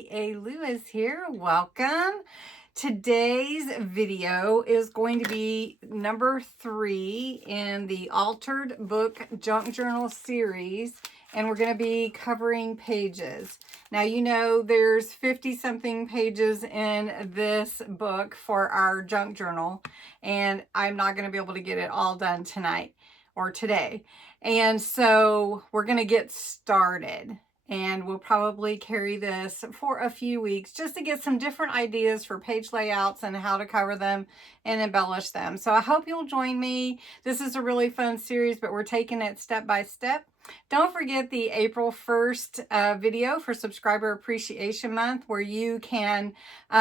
everybody, A. Lewis here. Welcome. Today's video is going to be number 3 in the Altered Book Junk Journal series, and we're going to be covering pages. Now, you know there's 50-something pages in this book for our junk journal, and I'm not going to be able to get it all done tonight or today. And so we're going to get started. And we'll probably carry this for a few weeks just to get some different ideas for page layouts and how to cover them and embellish them. So I hope you'll join me. This is a really fun series, but we're taking it step by step. Don't forget the April 1st video for Subscriber Appreciation Month, where you can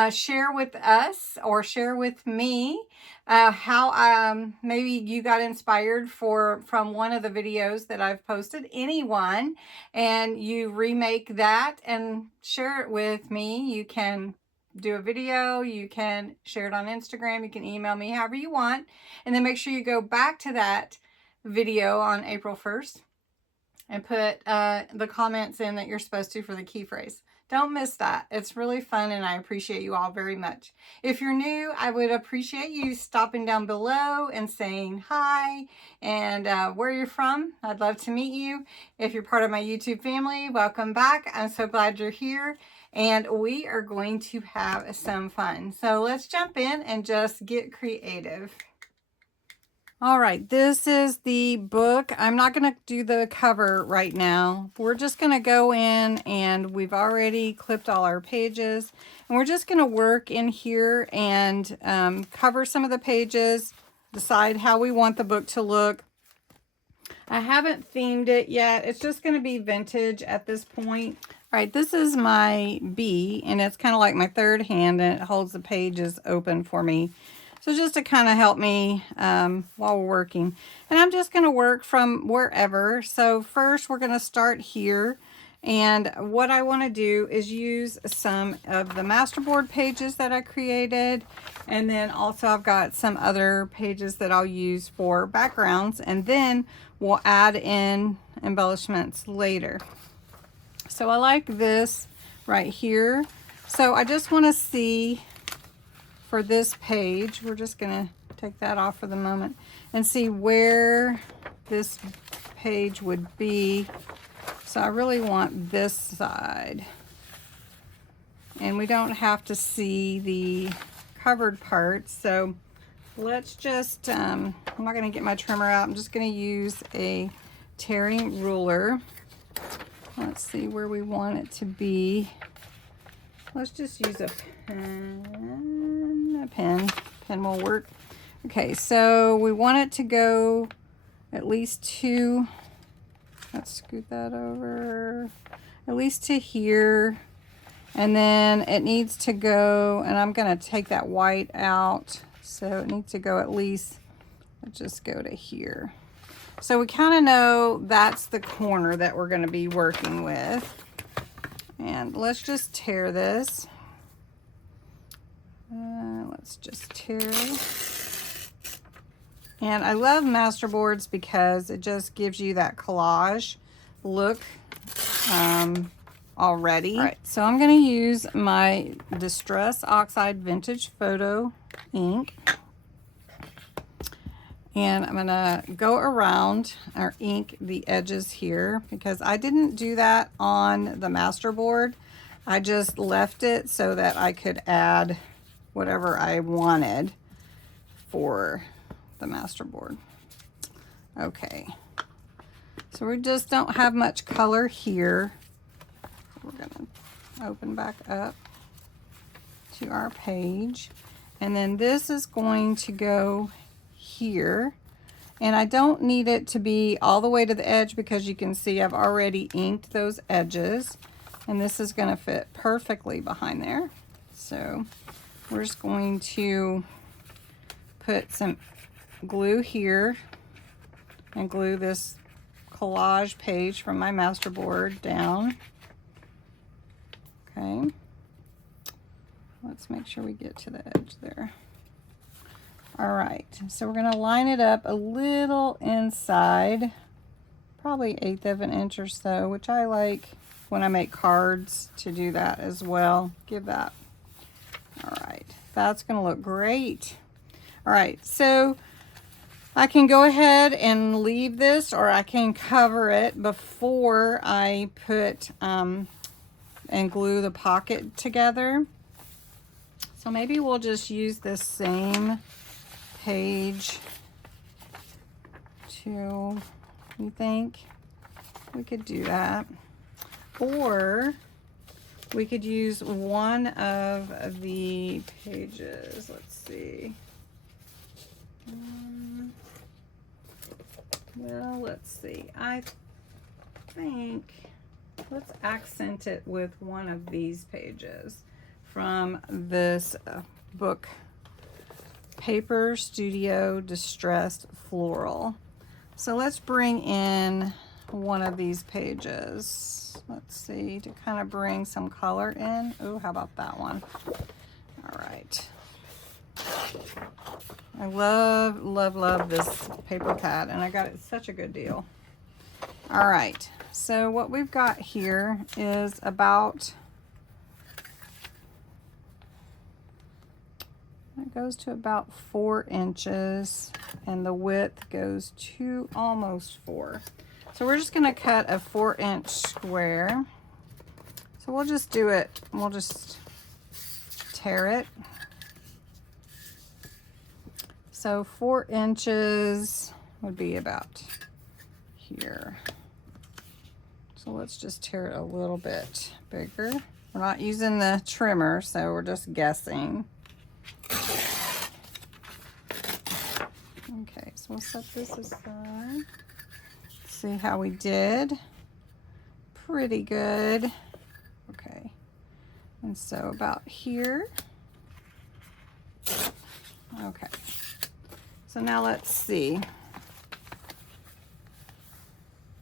share with us or share with me how maybe you got inspired from one of the videos that I've posted, anyone, and you remake that and share it with me. You can do a video, you can share it on Instagram, you can email me, however you want, and then make sure you go back to that video on April 1st and put the comments in that you're supposed to for the key phrase. Don't miss that. It's really fun, and I appreciate you all very much. If you're new, I would appreciate you stopping down below and saying hi and where you're from. I'd love to meet you. If you're part of my YouTube family, welcome back. I'm so glad you're here, and we are going to have some fun. So let's jump in and just get creative. All right, this is the book. I'm not going to do the cover right now. We're just going to go in, and we've already clipped all our pages. And we're just going to work in here and cover some of the pages, decide how we want the book to look. I haven't themed it yet. It's just going to be vintage at this point. All right, this is my B, and it's kind of like my third hand, and it holds the pages open for me. So just to kind of help me while we're working. And I'm just going to work from wherever. So first we're going to start here. And what I want to do is use some of the masterboard pages that I created. And then also I've got some other pages that I'll use for backgrounds. And then we'll add in embellishments later. So I like this right here. So I just want to see, for this page, we're just going to take that off for the moment and see where this page would be. So I really want this side. And we don't have to see the covered parts. So let's just, I'm not going to get my trimmer out. I'm just going to use a tearing ruler. Let's see where we want it to be. Let's just use a pen. Pen will work. Okay, so we want it to go at least to, let's scoot that over, at least to here. And then it needs to go, and I'm going to take that white out. So it needs to go at least, let's just go to here. So we kind of know that's the corner that we're going to be working with. And let's just tear this. Let's just tear. And I love masterboards because it just gives you that collage look already. All right, so I'm going to use my Distress Oxide Vintage Photo ink. And I'm going to go around or ink the edges here because I didn't do that on the masterboard. I just left it so that I could add whatever I wanted for the masterboard. Okay, so we just don't have much color here. We're going to open back up to our page, and then this is going to go here, and I don't need it to be all the way to the edge because you can see I've already inked those edges, and this is going to fit perfectly behind there. So we're just going to put some glue here and glue this collage page from my masterboard down. Okay, let's make sure we get to the edge there. All right, so we're going to line it up a little inside, probably 1/8 of an inch or so, which I like when I make cards to do that as well. Give that. All right, that's gonna look great. All right, so I can go ahead and leave this, or I can cover it before I put and glue the pocket together. So maybe we'll just use this same page to, you think? We could do that. Or we could use one of the pages. Let's see. Well, let's see. I think let's accent it with one of these pages from this book, Paper Studio Distressed Floral. So let's bring in one of these pages. Let's see, to kind of bring some color in. Oh, how about that one? All right. I love, love, love this paper pad, and I got it such a good deal. All right, so what we've got here is about, it goes to about 4 inches, and the width goes to almost 4. So we're just gonna cut a 4-inch square. So we'll just do it, we'll just tear it. So 4 inches would be about here. So let's just tear it a little bit bigger. We're not using the trimmer, so we're just guessing. Okay, so we'll set this aside. See how we did. Pretty good. Okay, and so about here. Okay, so now let's see.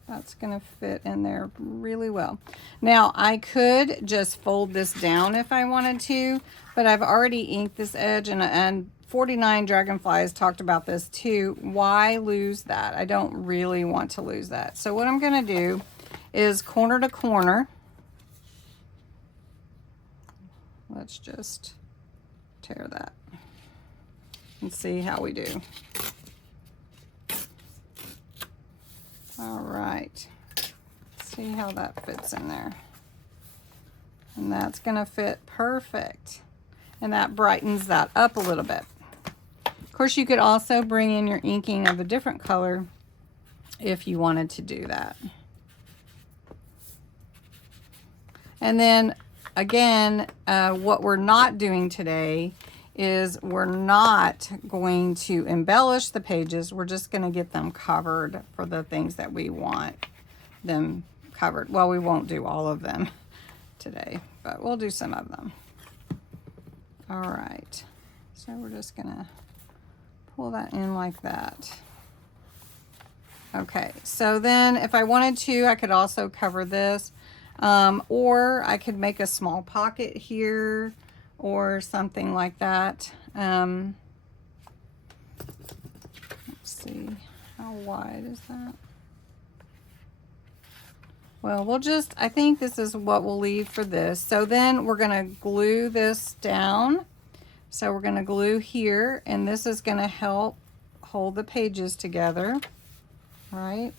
That's gonna fit in there really well. Now I could just fold this down if I wanted to, but I've already inked this edge, and 49 Dragonflies talked about this too. Why lose that? I don't really want to lose that. So what I'm gonna do is corner to corner. Let's just tear that and see how we do. All right, see how that fits in there. And that's gonna fit perfect. And that brightens that up a little bit. Of course, you could also bring in your inking of a different color if you wanted to do that. And then again, what we're not doing today is we're not going to embellish the pages. We're just going to get them covered for the things that we want them covered. Well, we won't do all of them today, but we'll do some of them. All right, so we're just gonna pull that in like that. Okay, so then if I wanted to, I could also cover this, or I could make a small pocket here or something like that. Let's see, how wide is that? Well, we'll just, I think this is what we'll leave for this. So then we're gonna glue this down. So we're gonna glue here, and this is gonna help hold the pages together, right?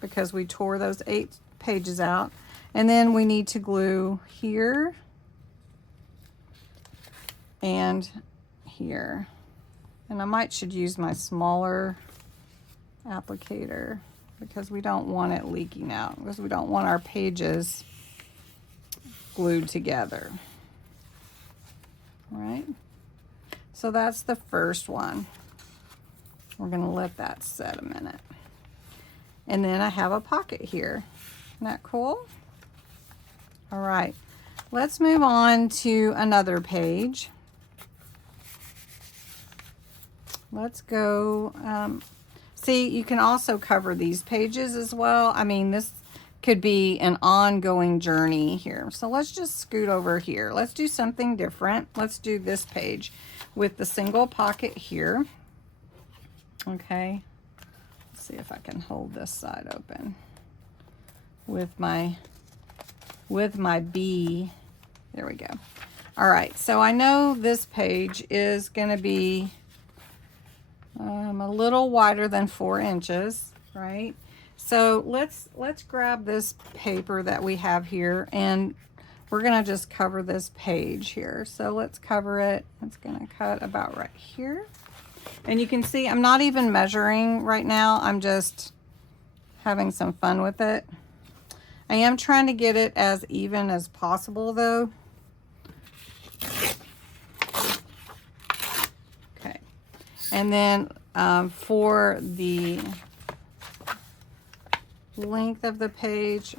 Because we tore those 8 pages out. And then we need to glue here and here. And I should use my smaller applicator, because we don't want it leaking out, because we don't want our pages glued together. All right, so that's the first one. We're gonna let that set a minute. And then I have a pocket here. Isn't that cool? All right, let's move on to another page. Let's go, see, you can also cover these pages as well. I mean, this could be an ongoing journey here. So let's just scoot over here. Let's do something different. Let's do this page with the single pocket here. Okay, let's see if I can hold this side open with my with my B. There we go. All right, so I know this page is going to be a little wider than 4 inches, right? So let's grab this paper that we have here, and we're going to just cover this page here. So let's cover it. It's going to cut about right here. And you can see I'm not even measuring right now. I'm just having some fun with it. I am trying to get it as even as possible though. Okay. And then for the length of the page,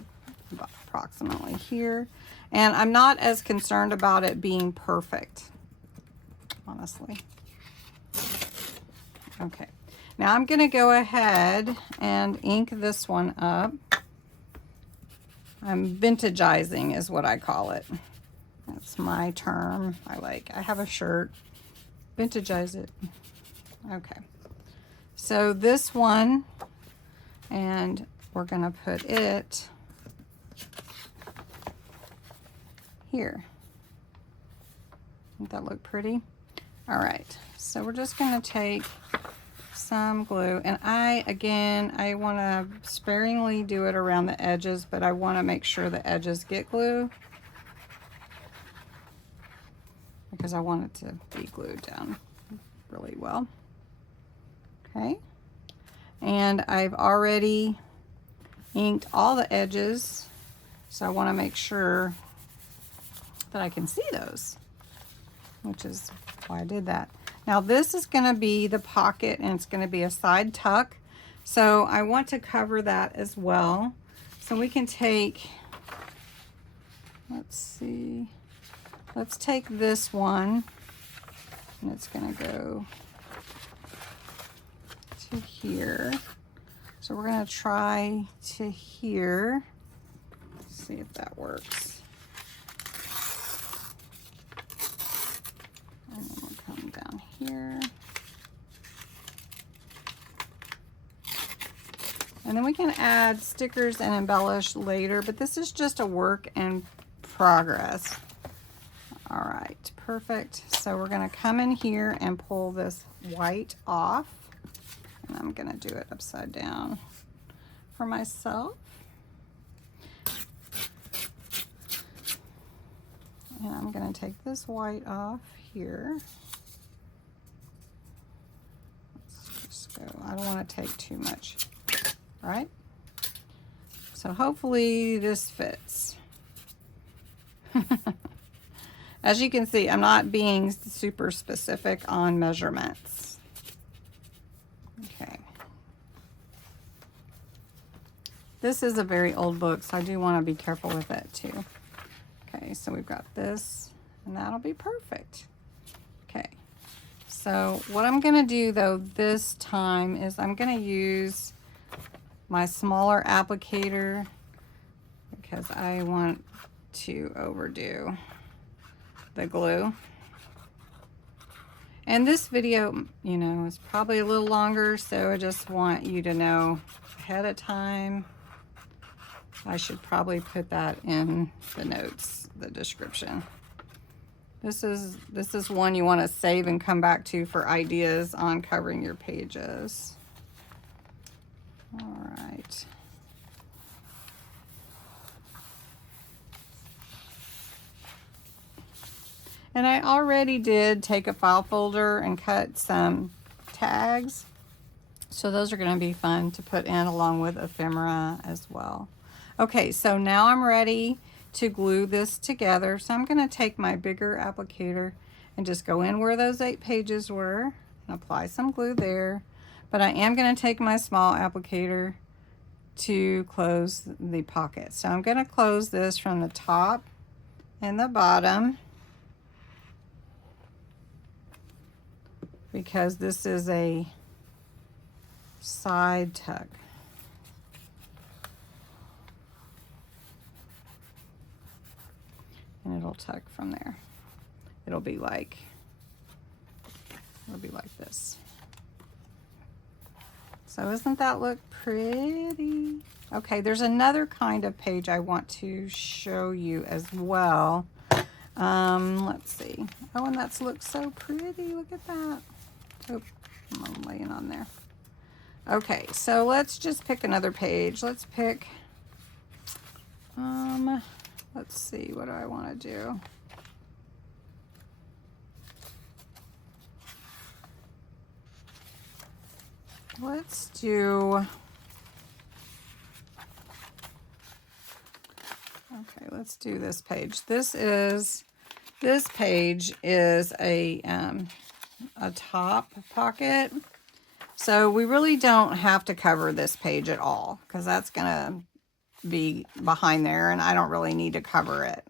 about approximately here. And I'm not as concerned about it being perfect, honestly. Okay, now I'm going to go ahead and ink this one up. I'm vintageizing is what I call it. That's my term. I have a shirt. Vintagize it. Okay, so this one, and we're going to put it here. Doesn't that look pretty? All right, so we're just going to take some glue, and I want to sparingly do it around the edges, but I want to make sure the edges get glue because I want it to be glued down really well. Okay, and I've already inked all the edges, so I want to make sure that I can see those, which is why I did that. Now this is going to be the pocket, and it's going to be a side tuck, so I want to cover that as well. So we can take, let's take this one, and it's going to go to here. So we're going to try to here. Let's see if that works. And then we'll come down here. And then we can add stickers and embellish later, but this is just a work in progress. All right, perfect. So we're going to come in here and pull this white off. And I'm going to do it upside down for myself. And I'm going to take this white off here. Let's just go. I don't want to take too much, right? So hopefully this fits. As you can see, I'm not being super specific on measurements. Okay. This is a very old book, so I do want to be careful with it too. Okay, so we've got this, and that'll be perfect. Okay, so what I'm going to do though this time is I'm going to use my smaller applicator because I want to overdo the glue. And this video, you know, is probably a little longer, so I just want you to know ahead of time. I should probably put that in the notes, the description. This is one you want to save and come back to for ideas on covering your pages. All right. And I already did take a file folder and cut some tags. So those are going to be fun to put in along with ephemera as well. Okay, so now I'm ready to glue this together. So I'm going to take my bigger applicator and just go in where those 8 pages were and apply some glue there. But I am going to take my small applicator to close the pocket. So I'm going to close this from the top and the bottom because this is a side tuck. And it'll tuck from there. It'll be like this. So doesn't that look pretty? Okay, there's another kind of page I want to show you as well. Let's see. Oh, and that looks so pretty. Look at that. Oh, I'm laying on there. Okay, so let's just pick another page. Let's pick, let's see, what do I want to do? Let's do, okay, let's do this page. This page is a top pocket. So we really don't have to cover this page at all because that's going to be behind there and I don't really need to cover it,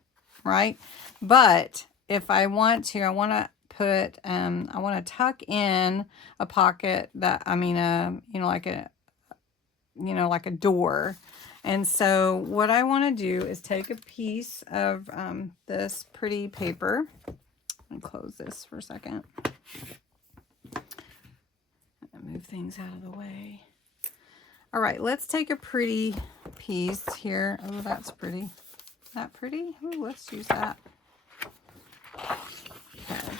right? But if I want to, I want to put, I want to tuck in a pocket that, like a door. And so what I want to do is take a piece of this pretty paper. Let me close this for a second. Move things out of the way. All right, let's take a pretty piece here. Oh, that's pretty. That pretty? Ooh, let's use that. Okay.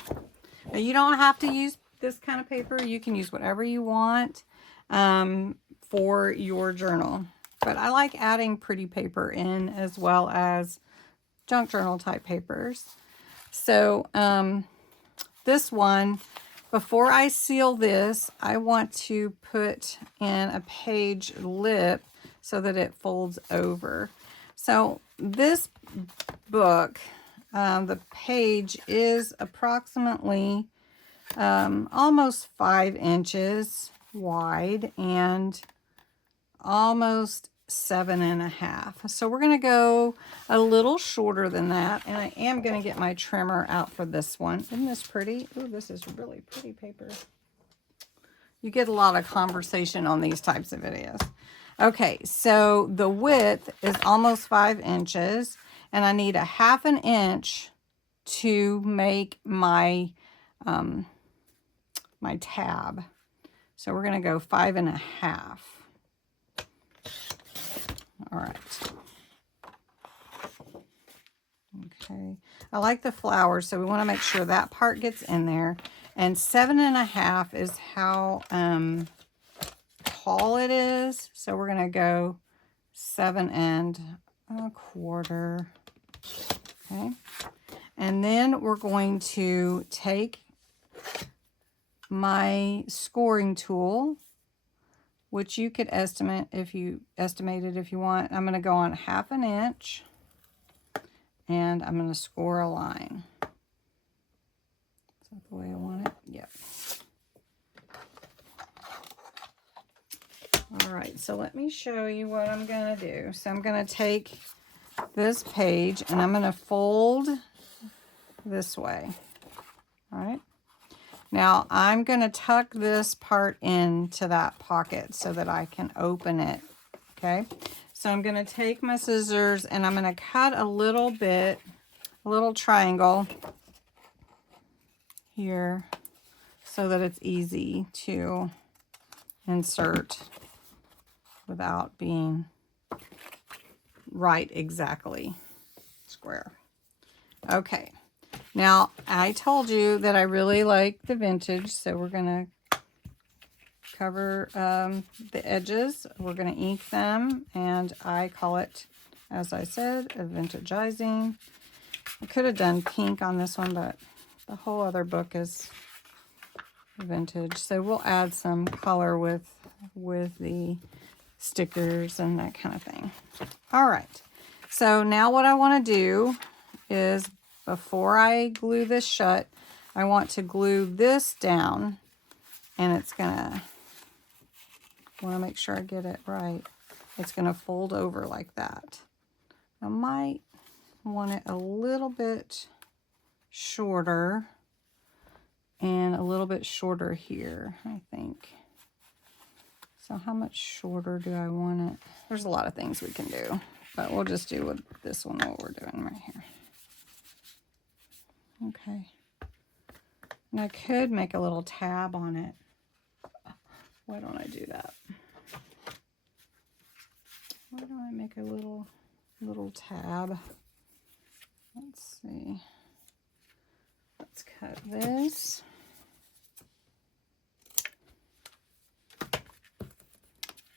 Now, you don't have to use this kind of paper. You can use whatever you want for your journal. But I like adding pretty paper in as well as junk journal type papers. So this one, before I seal this, I want to put in a page lip so that it folds over. So this book, the page is approximately almost 5 inches wide and almost 7.5. So we're going to go a little shorter than that. And I am going to get my trimmer out for this one. Isn't this pretty? Ooh, this is really pretty paper. You get a lot of conversation on these types of videos. Okay, so the width is almost 5 inches. And I need a 1/2 inch to make my, my tab. So we're going to go 5.5. All right. Okay. I like the flowers, so we want to make sure that part gets in there. And 7.5 is how tall it is. So we're going to go 7.25. Okay. And then we're going to take my scoring tool, which you could estimate if you want. I'm going to go on 1/2 inch and I'm going to score a line. Is that the way I want it? Yep. All right, so let me show you what I'm going to do. So I'm going to take this page and I'm going to fold this way. All right. Now I'm going to tuck this part into that pocket so that I can open it. Okay. So I'm going to take my scissors and I'm going to cut a little bit, a little triangle here so that it's easy to insert without being right exactly square. Okay. Now, I told you that I really like the vintage, so we're going to cover the edges. We're going to ink them, and I call it, as I said, a vintagizing. I could have done pink on this one, but the whole other book is vintage. So we'll add some color with the stickers and that kind of thing. All right. So now what I want to do is, before I glue this shut, I want to glue this down, and it's gonna, want to make sure I get it right. It's gonna fold over like that. I might want it a little bit shorter and a little bit shorter here, I think. So how much shorter do I want it? There's a lot of things we can do, but we'll just do with this one what we're doing right here. Okay. And I could make a little tab on it. Why don't I do that? why don't I make a little tab? Let's see. Let's cut this.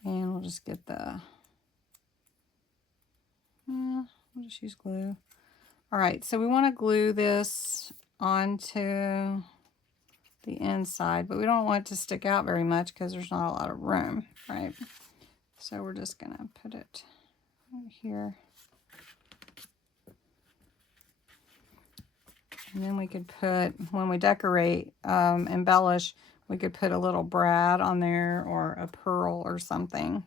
And we'll just get the, we'll just use glue. All right, so we want to glue this onto the inside, but we don't want it to stick out very much because there's not a lot of room, right? So we're just gonna put it right here. And then we could put, when we decorate, embellish, we could put a little brad on there or a pearl or something.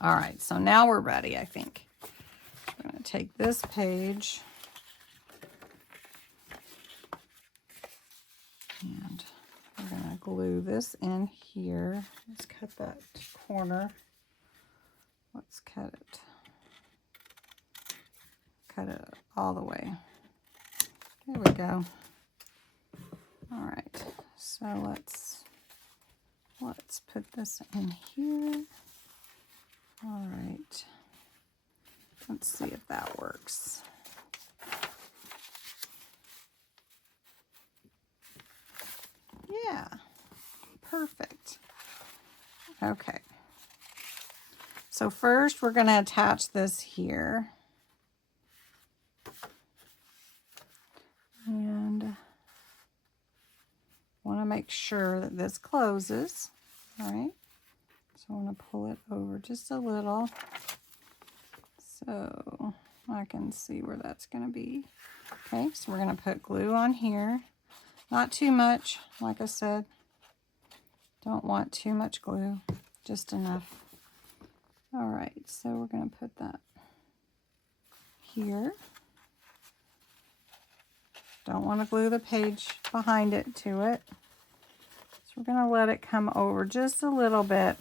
All right, so now we're ready, I think. I'm gonna take this page and we're gonna glue this in here. Let's cut that corner. Let's cut it. Cut it all the way. There we go. All right, so let's put this in here. All right, let's see if that works. Yeah, perfect. Okay. So first we're going to attach this here. And want to make sure that this closes. All right. So I want to pull it over just a little so I can see where that's going to be. Okay, so we're going to put glue on here. Not too much, like I said. Don't want too much glue, just enough. All right, so we're going to put that here. Don't want to glue the page behind it to it. So we're going to let it come over just a little bit.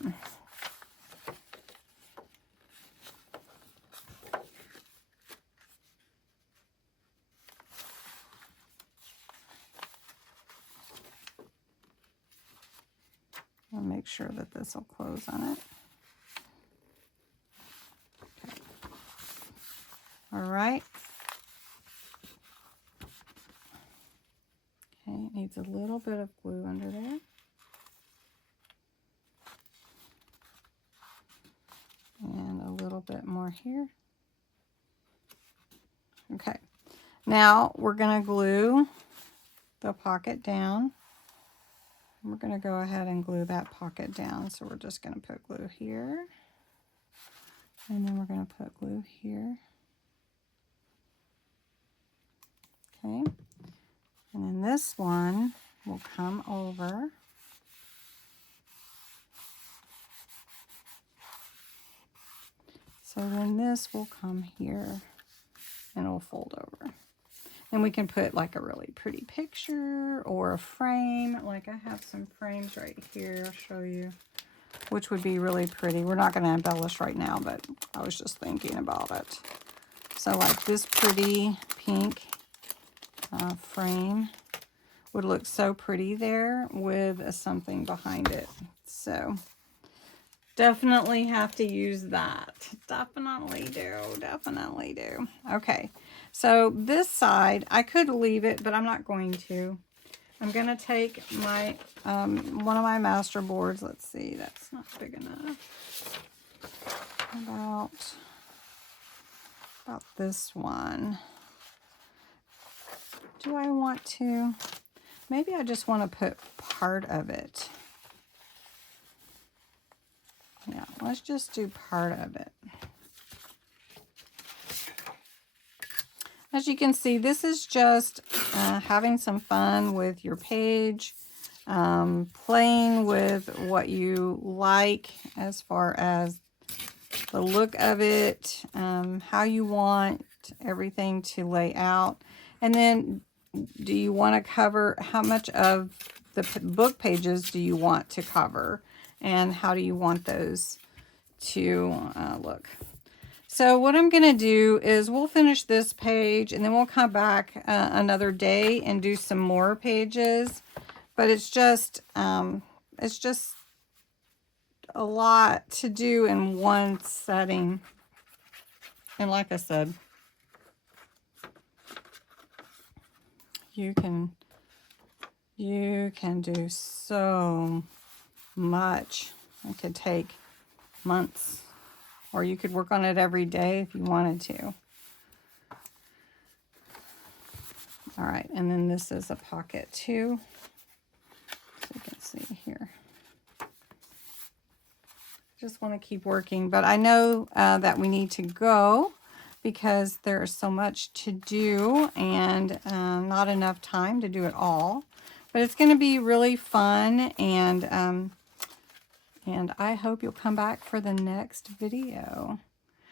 I'll make sure that this will close on it. Okay. All right. Okay, it needs a little bit of glue under there. And a little bit more here. Okay, now we're going to glue the pocket down. We're going to go ahead and glue that pocket down. So we're just going to put glue here. And then we're going to put glue here. Okay. And then this one will come over. So then this will come here and it'll fold over. And we can put like a really pretty picture or a frame. Like I have some frames right here, I'll show you, which would be really pretty. We're not going to embellish right now, but I was just thinking about it. So like this pretty pink frame would look so pretty there with something behind it. So definitely have to use that. Definitely do. Okay, so this side, I could leave it, but I'm not going to. I'm going to take my, one of my masterboards. Let's see, that's not big enough. About this one. Do I want to? Maybe I just want to put part of it. Yeah, let's just do part of it. As you can see, this is just having some fun with your page, playing with what you like as far as the look of it, how you want everything to lay out. And then do you want to cover, how much of the book pages do you want to cover? And how do you want those to look? So what I'm going to do is we'll finish this page and then we'll come back another day and do some more pages. But it's just a lot to do in one setting. And like I said, you can do so much. It could take months, or you could work on it every day if you wanted to. All right, and then this is a pocket too. So you can see here. Just want to keep working, but I know that we need to go because there's so much to do and not enough time to do it all. But it's going to be really fun, and I hope you'll come back for the next video.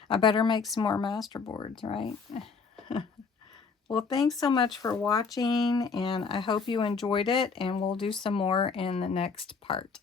I better make some more masterboards, right? Well, thanks so much for watching, and I hope you enjoyed it, and we'll do some more in the next part.